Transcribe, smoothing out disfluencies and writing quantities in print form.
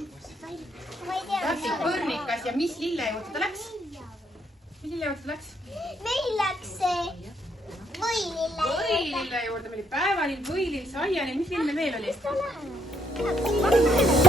Lapsi põrnikas ja mis lille juurde ta läks? Mis lille juurde ta läks? Meil läks võilille. Võilille juurde. Meil oli päevalill, võilill, saialill. Mis lill meil veel oli? Mis ta läheb?